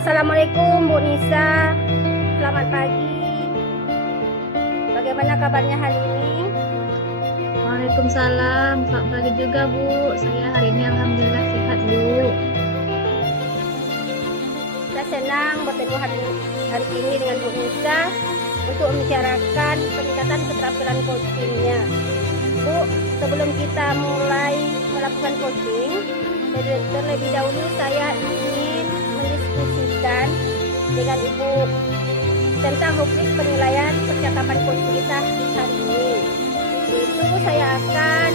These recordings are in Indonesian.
Assalamualaikum Bu Nisa, selamat pagi. Bagaimana kabarnya hari ini? Waalaikumsalam, selamat pagi juga Bu. Saya hari ini alhamdulillah sehat Bu. Saya senang bertemu hari ini dengan Bu Nisa untuk membicarakan peningkatan keterampilan coachingnya. Bu, sebelum kita mulai melakukan coaching, terlebih dahulu saya ingin mendiskusikan dengan Ibu tentang rubrik penilaian percakapan coaching kita hari ini. Itu saya akan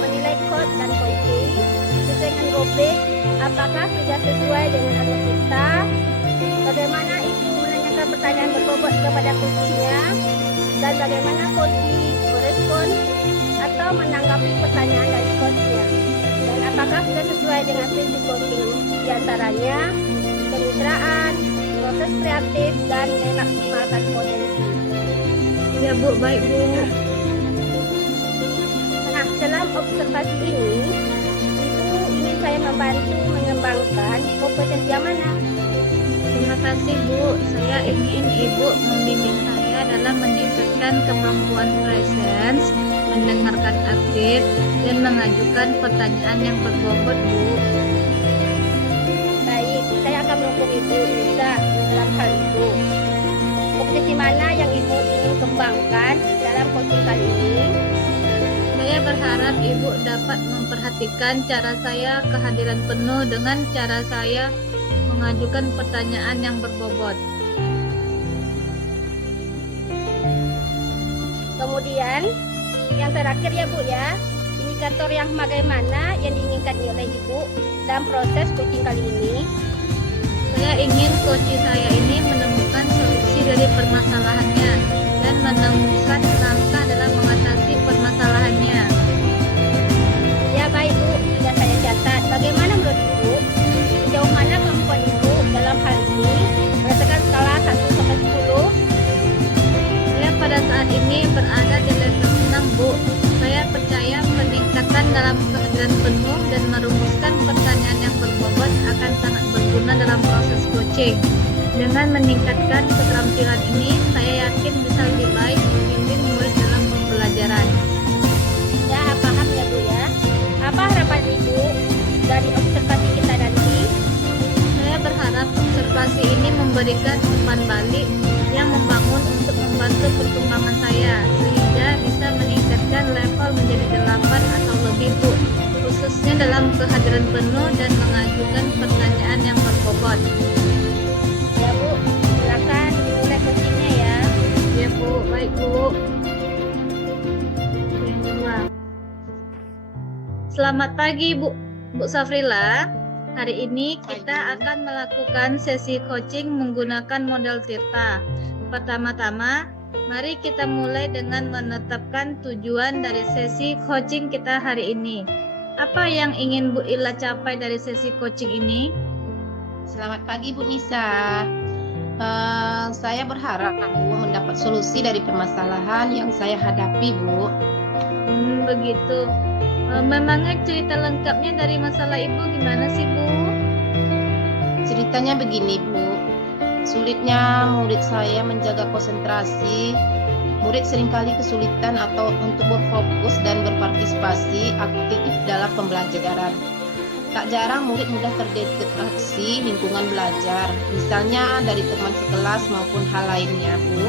menilai coach dan coaching sesuai dengan rubrik apakah sudah sesuai dengan alur kita, bagaimana Ibu menanyakan pertanyaan berbobot kepada coachingnya, dan bagaimana coaching merespon atau menanggapi pertanyaan dari coachnya, dan apakah sudah sesuai dengan prinsip coaching diantaranya kemitraan, proses kreatif, dan memaksimalkan potensi. Ya Bu, baik Bu. Nah, dalam observasi ini, Ibu ingin saya membantu mengembangkan kompetensi yang mana? Terima kasih Bu. Saya ingin Ibu membimbing saya dalam meningkatkan kemampuan presence, mendengarkan aktif, dan mengajukan pertanyaan yang berbobot Bu. Baik, saya akan mendukung Ibu Nisa dalam hal itu. Kompetensi mana yang Ibu ingin kembangkan dalam coaching kali ini? Saya berharap Ibu dapat memperhatikan cara saya kehadiran penuh dengan cara saya mengajukan pertanyaan yang berbobot. Kemudian, yang terakhir ya Bu ya, indikator yang bagaimana yang diinginkan oleh Ibu dalam proses coaching kali ini? Saya ingin coach saya ini menemukan solusi dari permasalahannya dan menemukan langkah dalam mengatasi permasalahannya. Ya baik Bu, sudah saya catat. Bagaimana menurut Ibu? Sejauh mana kemampuan Ibu dalam hal ini berdasarkan skala 1 sampai 10? Saya pada saat ini berada di level 6 Bu. Saya percaya peningkatan dalam kehadiran penuh dan merumuskan pertanyaan yang berbobot akan sangat berguna dalam proses coaching. Dengan meningkatkan keterampilan ini, saya yakin bisa lebih baik membimbing murid dalam pembelajaran. Ya, paham ya Bu ya. Apa harapan Ibu dari observasi kita nanti? Saya berharap observasi ini memberikan umpan balik yang membangun untuk membantu perkembangan saya, sehingga bisa meningkatkan level menjadi 8 atau lebih Bu, khususnya dalam kehadiran penuh dan mengajukan pertanyaan yang berbobot. Ya Bu, silakan dimulai coachingnya ya. Ya Bu, baik Bu. Yang kedua. Selamat pagi Bu Safrila. Hari ini kita akan melakukan sesi coaching menggunakan model Tirta. Pertama-tama, mari kita mulai dengan menetapkan tujuan dari sesi coaching kita hari ini. Apa yang ingin Bu Ila capai dari sesi coaching ini? Selamat pagi Bu Nisa. Saya berharap Bu mendapat solusi dari permasalahan yang saya hadapi Bu. Begitu. Memangnya cerita lengkapnya dari masalah Ibu gimana sih Bu? Ceritanya begini Bu. Sulitnya murid saya menjaga konsentrasi. Murid seringkali kesulitan atau untuk berfokus dan berpartisipasi aktif dalam pembelajaran. Tak jarang murid mudah terdistraksi lingkungan belajar, misalnya dari teman sekelas maupun hal lainnya Bu.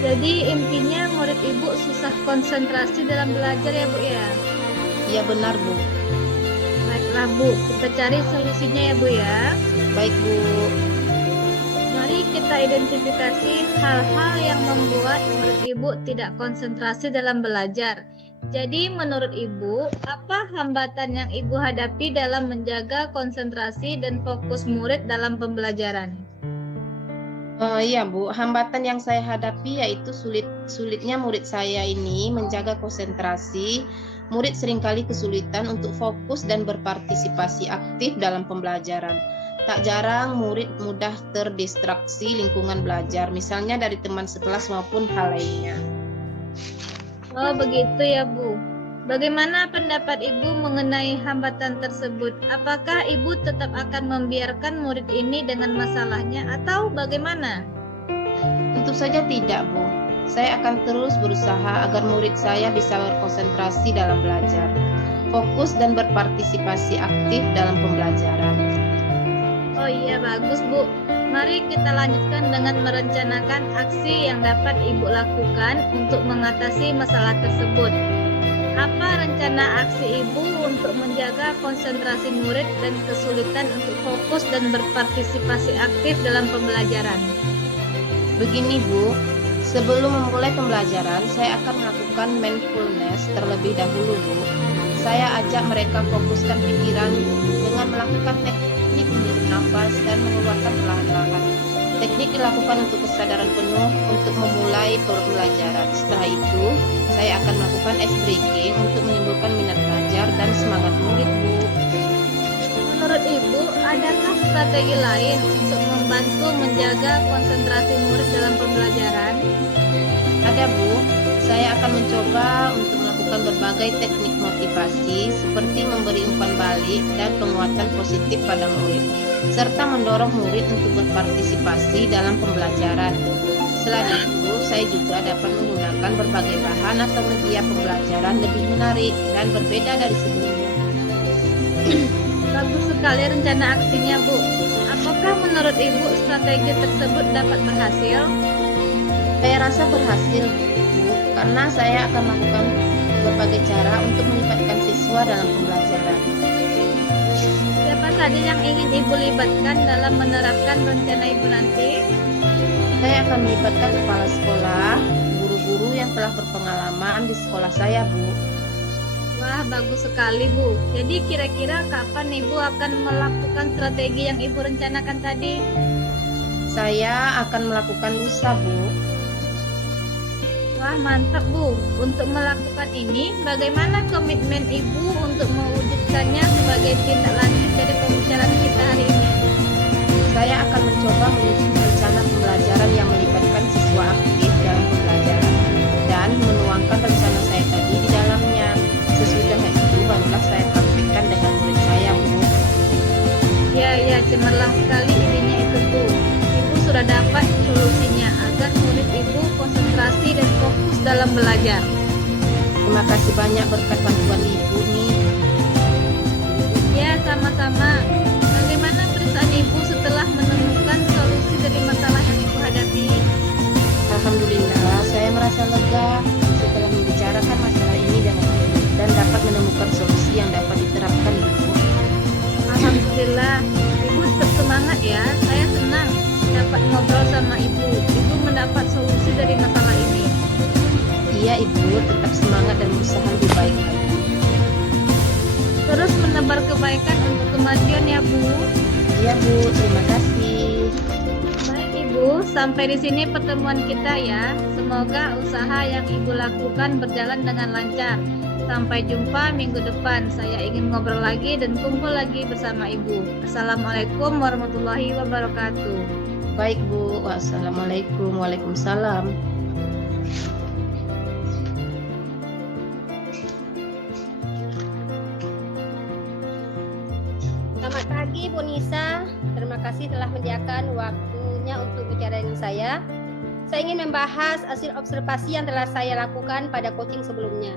Jadi intinya murid Ibu susah konsentrasi dalam belajar ya Bu ya? Ya benar, Bu. Baiklah Bu, kita cari solusinya ya Bu ya. Baik, Bu. Mari kita identifikasi hal-hal yang membuat murid Ibu tidak konsentrasi dalam belajar. Jadi menurut Ibu, apa hambatan yang Ibu hadapi dalam menjaga konsentrasi dan fokus murid dalam pembelajaran? Iya, Bu, hambatan yang saya hadapi yaitu sulitnya murid saya ini menjaga konsentrasi. Murid seringkali kesulitan untuk fokus dan berpartisipasi aktif dalam pembelajaran. Tak jarang murid mudah terdistraksi lingkungan belajar, misalnya dari teman sekelas maupun hal lainnya. Oh begitu ya Bu. Bagaimana pendapat Ibu mengenai hambatan tersebut? Apakah Ibu tetap akan membiarkan murid ini dengan masalahnya atau bagaimana? Tentu saja tidak, Bu. Saya akan terus berusaha agar murid saya bisa berkonsentrasi dalam belajar, fokus dan berpartisipasi aktif dalam pembelajaran. Oh iya, bagus Bu. Mari kita lanjutkan dengan merencanakan aksi yang dapat Ibu lakukan untuk mengatasi masalah tersebut. Apa rencana aksi Ibu untuk menjaga konsentrasi murid dan kesulitan untuk fokus dan berpartisipasi aktif dalam pembelajaran? Begini, Bu. Sebelum memulai pembelajaran, saya akan melakukan mindfulness terlebih dahulu, Bu. Saya ajak mereka fokuskan pikiran dengan melakukan teknik menghirup nafas dan mengeluarkan perlahan-lahan. Teknik dilakukan untuk kesadaran penuh untuk memulai pembelajaran. Setelah itu, saya akan melakukan ice breaking untuk menimbulkan minat belajar dan semangat murid, Bu. Menurut Ibu, adakah strategi lain untuk membantu menjaga konsentrasi murid dalam pembelajaran? Ada, Bu. Saya akan mencoba untuk melakukan berbagai teknik motivasi seperti memberi umpan balik dan penguatan positif pada murid, serta mendorong murid untuk berpartisipasi dalam pembelajaran. Selain itu, saya juga dapat menggunakan berbagai bahan atau media pembelajaran lebih menarik dan berbeda dari sebelumnya. Bagus sekali rencana aksinya, Bu. Apakah menurut Ibu strategi tersebut dapat berhasil? Saya rasa berhasil, Bu, karena saya akan melakukan berbagai cara untuk melibatkan siswa dalam pembelajaran. Siapa saja yang ingin Ibu libatkan dalam menerapkan rencana Ibu nanti? Saya akan melibatkan kepala sekolah, guru-guru yang telah berpengalaman di sekolah saya, Bu. Wah, bagus sekali, Bu. Jadi kira-kira kapan Ibu akan melakukan strategi yang Ibu rencanakan tadi? Saya akan melakukan lusa, Bu. Wah, mantap, Bu. Untuk melakukan ini, bagaimana komitmen Ibu untuk mewujudkannya sebagai tindak lanjut dari pembicaraan kita hari ini? Saya akan mencoba menyusun rencana pembelajaran yang melibatkan siswa aktif dalam pembelajaran dan menuangkan rencana saya tadi di dalamnya. Sesudah itu barulah saya praktikkan dengan murid saya, Bu. Ya, cemerlang sekali idenya itu, Bu. Ibu sudah dapat solusinya agar murid Ibu konsentrasi dan fokus dalam belajar. Terima kasih banyak berkat bantuan Ibu nih. Ya, sama-sama. Bagaimana perasaan Ibu setelah menemukan solusi dari masalah yang Ibu hadapi? Alhamdulillah, saya merasa lega setelah membicarakan masalah ini dengan Ibu dan dapat menemukan solusi yang dapat diterapkan, Ibu. Alhamdulillah, Ibu tetap semangat ya. Saya senang dapat ngobrol sama Ibu. Ibu mendapat solusi dari masalah ini. Iya, Ibu, tetap semangat dan berusaha lebih baik lagi. Terus menebar kebaikan untuk kemajuan ya, Bu. Iya, Bu, terima kasih. Baik Ibu, sampai di sini pertemuan kita ya. Semoga usaha yang Ibu lakukan berjalan dengan lancar. Sampai jumpa minggu depan. Saya ingin ngobrol lagi dan kumpul lagi bersama Ibu. Assalamualaikum warahmatullahi wabarakatuh. Baik, Bu. Wassalamualaikum. Waalaikumsalam. Selamat pagi Bu Nisa, terima kasih telah menyediakan waktunya untuk bicara dengan saya. Saya ingin membahas hasil observasi yang telah saya lakukan pada coaching sebelumnya.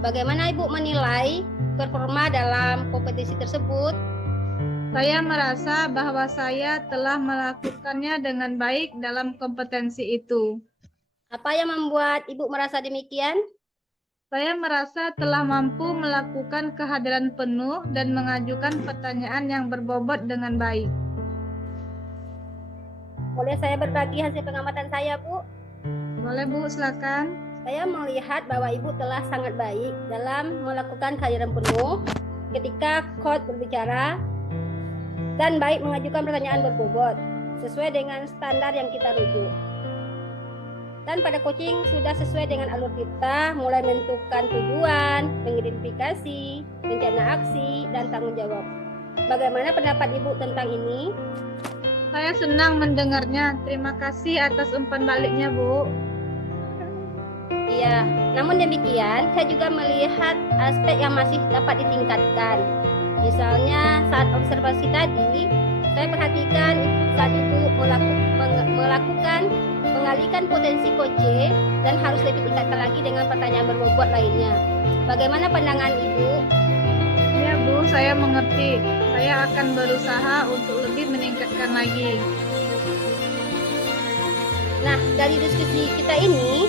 Bagaimana Ibu menilai performa dalam kompetisi tersebut? Saya merasa bahwa saya telah melakukannya dengan baik dalam kompetensi itu. Apa yang membuat Ibu merasa demikian? Saya merasa telah mampu melakukan kehadiran penuh dan mengajukan pertanyaan yang berbobot dengan baik. Boleh saya berbagi hasil pengamatan saya, Bu? Boleh Bu, silakan. Saya melihat bahwa Ibu telah sangat baik dalam melakukan kehadiran penuh ketika coach berbicara dan baik mengajukan pertanyaan berbobot sesuai dengan standar yang kita rujuk. Dan pada coaching sudah sesuai dengan alur kita, mulai menentukan tujuan, mengidentifikasi, rencana aksi, dan tanggung jawab. Bagaimana pendapat Ibu tentang ini? Saya senang mendengarnya. Terima kasih atas umpan baliknya, Bu. Iya, namun demikian, saya juga melihat aspek yang masih dapat ditingkatkan. Misalnya saat observasi tadi, saya perhatikan saat Ibu melakukan mengalihkan potensi koce dan harus lebih tingkatkan lagi dengan pertanyaan berbobot lainnya. Bagaimana pandangan Ibu? Ya Bu, saya mengerti. Saya akan berusaha untuk lebih meningkatkan lagi. Nah, dari diskusi kita ini,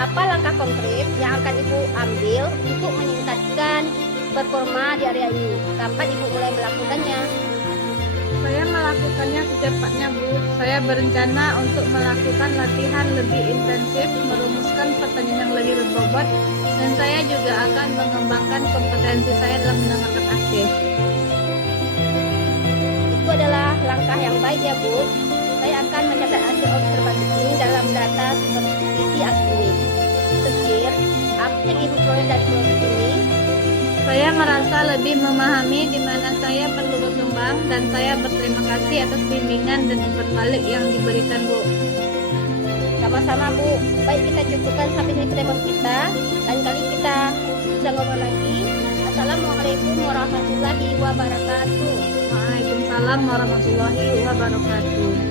apa langkah konkret yang akan Ibu ambil untuk meningkatkan performa di area ini? Kapan Ibu mulai melakukannya? Saya melakukannya secepatnya, Bu. Saya berencana untuk melakukan latihan lebih intensif, merumuskan pertanyaan yang lebih berbobot, dan saya juga akan mengembangkan kompetensi saya dalam mendengarkan aktif. Itu adalah langkah yang baik ya, Bu. Saya akan mencatat hasil observasi ini dalam data supervisi akademik. Sekir, apa yang Ibu peroleh dari proses ini? Saya merasa lebih memahami di mana saya perlu berkembang, dan saya berterima kasih atas bimbingan dan umpan balik yang diberikan, Bu. Sama-sama, Bu. Baik, kita cukupkan sampai sini pertemuan kita. Lain kali kita bisa ngobrol lagi. Assalamualaikum warahmatullahi wabarakatuh. Waalaikumsalam warahmatullahi wabarakatuh.